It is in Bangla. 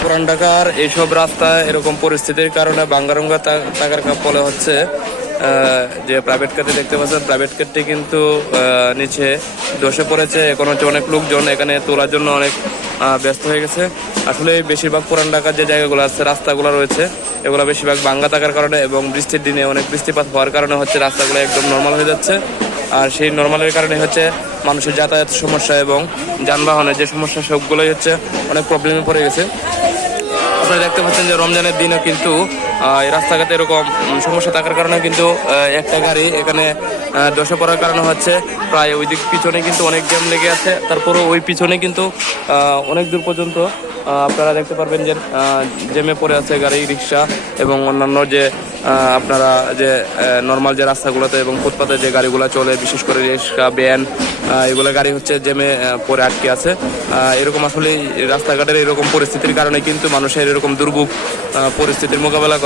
পুরান ঢাকার এইসব রাস্তা এরকম পরিস্থিতির কারণে ভাঙ্গারুঙ্গা টাকার ফলে হচ্ছে যে প্রাইভেট কারটি দেখতে পাচ্ছেন, প্রাইভেট কারটি কিন্তু নিচে ধসে পড়েছে। এখন হচ্ছে অনেক লোকজন এখানে তোলার জন্য অনেক ব্যস্ত হয়ে গেছে। আসলে বেশিরভাগ পুরান ঢাকার যে জায়গাগুলো আছে, রাস্তাগুলো রয়েছে, এগুলো বেশিরভাগ ভাঙ্গা থাকার কারণে এবং বৃষ্টির দিনে অনেক বৃষ্টিপাত হওয়ার কারণে হচ্ছে রাস্তাগুলো একদম নর্মাল হয়ে যাচ্ছে। আর সেই নর্মালের কারণে হচ্ছে মানুষের যাতায়াত সমস্যা এবং যানবাহনের যে সমস্যা, সবগুলোই হচ্ছে অনেক প্রবলেমে পড়ে গেছে। আপনারা দেখতে পাচ্ছেন যে রমজানের দিনে কিন্তু এই রাস্তাঘাটে এরকম সমস্যা থাকার কারণে কিন্তু একটা গাড়ি এখানে ধসে পড়ার কারণে হচ্ছে প্রায় ওই দিক পিছনে কিন্তু অনেক জ্যাম লেগে আছে। তারপরও ওই পিছনে কিন্তু অনেক দূর পর্যন্ত আপনারা দেখতে পারবেন যে জ্যামে পড়ে আছে গাড়ি, রিক্সা এবং অন্যান্য যে আপনারা যে নর্মাল যে রাস্তাগুলোতে এবং ফুটপাতে যে গাড়িগুলো চলে, বিশেষ করে রিক্সা, ভ্যান, এগুলো গাড়ি হচ্ছে জ্যামে পড়ে আটকে আছে। এরকম আসলে রাস্তাঘাটের এরকম পরিস্থিতির কারণে কিন্তু মানুষের এরকম দুর্ভোগ পরিস্থিতির মোকাবেলা